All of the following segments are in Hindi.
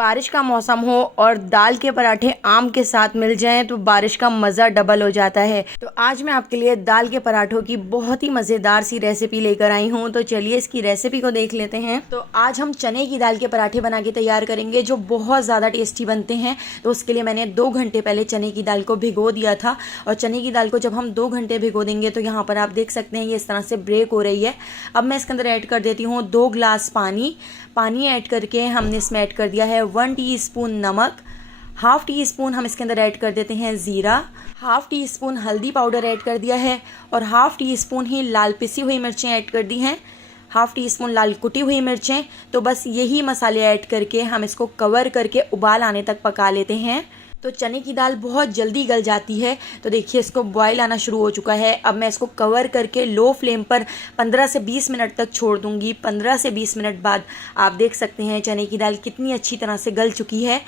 बारिश का मौसम हो और दाल के पराठे आम के साथ मिल जाएं तो बारिश का मज़ा डबल हो जाता है। तो आज मैं आपके लिए दाल के पराठों की बहुत ही मज़ेदार सी रेसिपी लेकर आई हूं। तो चलिए इसकी रेसिपी को देख लेते हैं। तो आज हम चने की दाल के पराठे बना के तैयार करेंगे जो बहुत ज़्यादा टेस्टी बनते हैं। तो उसके लिए मैंने 2 घंटे पहले चने की दाल को भिगो दिया था और चने की दाल को जब हम 2 घंटे भिगो देंगे तो यहाँ पर आप देख सकते हैं ये इस तरह से ब्रेक हो रही है। अब मैं इसके अंदर ऐड कर देती हूँ 2 गिलास पानी ऐड करके हमने इसमें ऐड कर दिया है 1 टीस्पून नमक, हाफ टी स्पून हम इसके अंदर ऐड कर देते हैं ज़ीरा, हाफ टी स्पून हल्दी पाउडर ऐड कर दिया है और हाफ टी स्पून ही लाल पिसी हुई मिर्चें ऐड कर दी हैं, हाफ टी स्पून लाल कुटी हुई मिर्चें। तो बस यही मसाले ऐड करके हम इसको कवर करके उबाल आने तक पका लेते हैं। तो चने की दाल बहुत जल्दी गल जाती है। तो देखिए इसको बॉयल आना शुरू हो चुका है। अब मैं इसको कवर करके लो फ्लेम पर 15 से 20 मिनट तक छोड़ दूंगी। 15 से 20 मिनट बाद आप देख सकते हैं चने की दाल कितनी अच्छी तरह से गल चुकी है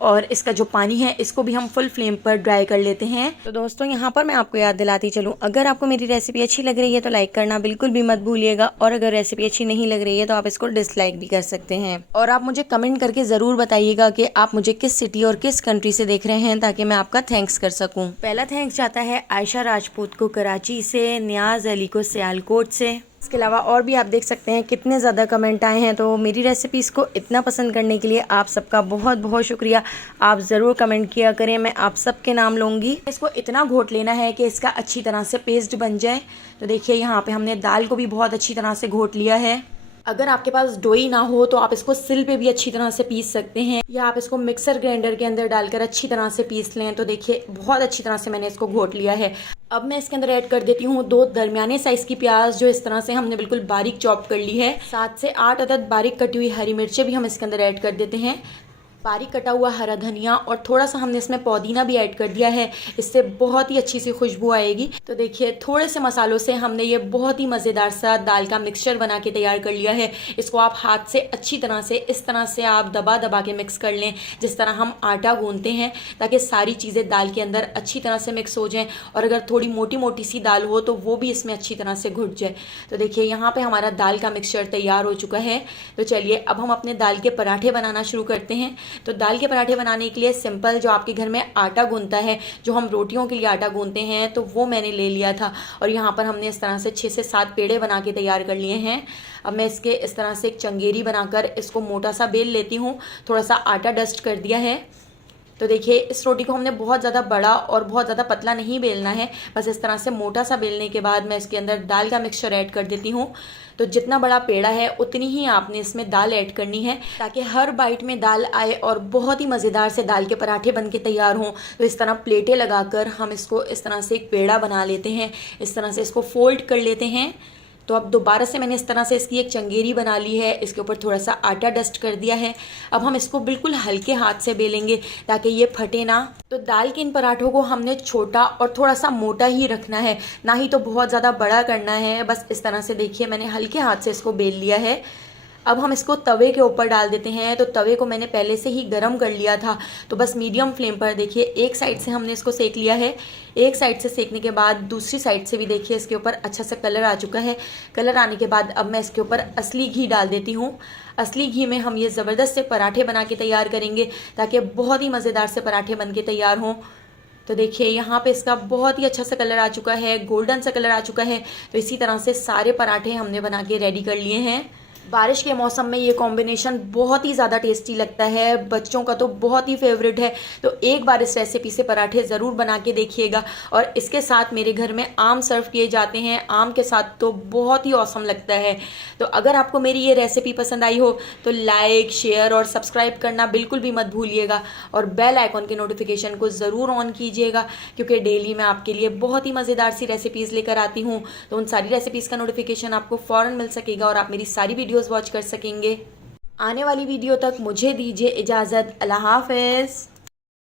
और इसका जो पानी है इसको भी हम फुल फ्लेम पर ड्राई कर लेते हैं। तो दोस्तों यहाँ पर मैं आपको याद दिलाती चलूँ, अगर आपको मेरी रेसिपी अच्छी लग रही है तो लाइक करना बिल्कुल भी मत भूलिएगा और अगर रेसिपी अच्छी नहीं लग रही है तो आप इसको डिसलाइक भी कर सकते हैं। और आप मुझे कमेंट करके ज़रूर बताइएगा कि आप मुझे किस सिटी और किस कंट्री से देख रहे हैं ताकि मैं आपका थैंक्स कर सकूँ। पहला थैंक्स जाता है आयशा राजपूत को कराची से, नियाज अली को सियालकोट से। इसके अलावा और भी आप देख सकते हैं कितने ज़्यादा कमेंट आए हैं। तो मेरी रेसिपीज़ को इतना पसंद करने के लिए आप सबका बहुत बहुत शुक्रिया। आप ज़रूर कमेंट किया करें, मैं आप सबके नाम लूँगी। इसको इतना घोट लेना है कि इसका अच्छी तरह से पेस्ट बन जाए। तो देखिए यहाँ पे हमने दाल को भी बहुत अच्छी तरह से घोट लिया है। अगर आपके पास डोई ना हो तो आप इसको सिल पे भी अच्छी तरह से पीस सकते हैं या आप इसको मिक्सर ग्राइंडर के अंदर डालकर अच्छी तरह से पीस लें। तो देखिए बहुत अच्छी तरह से मैंने इसको घोट लिया है। अब मैं इसके अंदर ऐड कर देती हूँ 2 दरमियाने साइज़ की प्याज जो इस तरह से हमने बिल्कुल बारीक चॉप कर ली है। 7 से 8 अदद बारीक कटी हुई हरी मिर्चें भी हम इसके अंदर ऐड कर देते हैं, बारीक कटा हुआ हरा धनिया और थोड़ा सा हमने इसमें पुदीना भी ऐड कर दिया है। इससे बहुत ही अच्छी सी खुशबू आएगी। तो देखिए थोड़े से मसालों से हमने ये बहुत ही मज़ेदार सा दाल का मिक्सचर बना के तैयार कर लिया है। इसको आप हाथ से अच्छी तरह से इस तरह से आप दबा दबा के मिक्स कर लें जिस तरह हम आटा गूंथते हैं, ताकि सारी चीज़ें दाल के अंदर अच्छी तरह से मिक्स हो जाएं और अगर थोड़ी मोटी मोटी सी दाल हो तो वो भी इसमें अच्छी तरह से घुट जाए। तो देखिए यहाँ पर हमारा दाल का मिक्सचर तैयार हो चुका है। तो चलिए अब हम अपने दाल के पराठे बनाना शुरू करते हैं। तो दाल के पराठे बनाने के लिए सिंपल जो आपके घर में आटा गूंथता है, जो हम रोटियों के लिए आटा गूंथते हैं, तो वो मैंने ले लिया था और यहाँ पर हमने इस तरह से 6 से 7 पेड़े बना के तैयार कर लिए हैं। अब मैं इसके इस तरह से एक चंगेरी बनाकर इसको मोटा सा बेल लेती हूँ। थोड़ा सा आटा डस्ट कर दिया है। तो देखिए इस रोटी को हमने बहुत ज़्यादा बड़ा और बहुत ज़्यादा पतला नहीं बेलना है, बस इस तरह से मोटा सा बेलने के बाद मैं इसके अंदर दाल का मिक्सचर ऐड कर देती हूँ। तो जितना बड़ा पेड़ा है उतनी ही आपने इसमें दाल ऐड करनी है ताकि हर बाइट में दाल आए और बहुत ही मज़ेदार से दाल के पराठे बन के तैयार हों। तो इस तरह प्लेटें लगाकर हम इसको इस तरह से एक पेड़ा बना लेते हैं, इस तरह से इसको फोल्ड कर लेते हैं। तो अब दोबारा से मैंने इस तरह से इसकी एक चंगेरी बना ली है, इसके ऊपर थोड़ा सा आटा डस्ट कर दिया है। अब हम इसको बिल्कुल हल्के हाथ से बेलेंगे ताकि ये फटे ना। तो दाल के इन पराठों को हमने छोटा और थोड़ा सा मोटा ही रखना है, ना ही तो बहुत ज़्यादा बड़ा करना है। बस इस तरह से देखिए मैंने हल्के हाथ से इसको बेल लिया है। अब हम इसको तवे के ऊपर डाल देते हैं। तो तवे को मैंने पहले से ही गरम कर लिया था, तो बस मीडियम फ्लेम पर देखिए एक साइड से हमने इसको सेक लिया है। एक साइड से सेकने के बाद दूसरी साइड से भी देखिए इसके ऊपर अच्छा सा कलर आ चुका है। कलर आने के बाद अब मैं इसके ऊपर असली घी डाल देती हूँ। असली घी में हम ये ज़बरदस्त से पराठे बना के तैयार करेंगे ताकि बहुत ही मज़ेदार से पराठे बन के तैयार हों। तो देखिए यहाँ पे इसका बहुत ही अच्छा सा कलर आ चुका है, गोल्डन सा कलर आ चुका है। तो इसी तरह से सारे पराठे हमने बना के रेडी कर लिए हैं। बारिश के मौसम में ये कॉम्बिनेशन बहुत ही ज़्यादा टेस्टी लगता है, बच्चों का तो बहुत ही फेवरेट है। तो एक बार इस रेसिपी से पराठे ज़रूर बना के देखिएगा। और इसके साथ मेरे घर में आम सर्व किए जाते हैं, आम के साथ तो बहुत ही औसम लगता है। तो अगर आपको मेरी ये रेसिपी पसंद आई हो तो लाइक, शेयर और सब्सक्राइब करना बिल्कुल भी मत भूलिएगा और बेल आइकॉन के नोटिफिकेशन को ज़रूर ऑन कीजिएगा, क्योंकि डेली मैं आपके लिए बहुत ही मज़ेदार सी रेसिपीज़ लेकर आती हूँ। तो उन सारी रेसिपीज़ का नोटिफिकेशन आपको फ़ौरन मिल सकेगा और आप मेरी सारी वीडियोज़ वॉच कर सकेंगे। आने वाली वीडियो तक मुझे दीजिए इजाज़त। अल्लाह हाफ़िज़।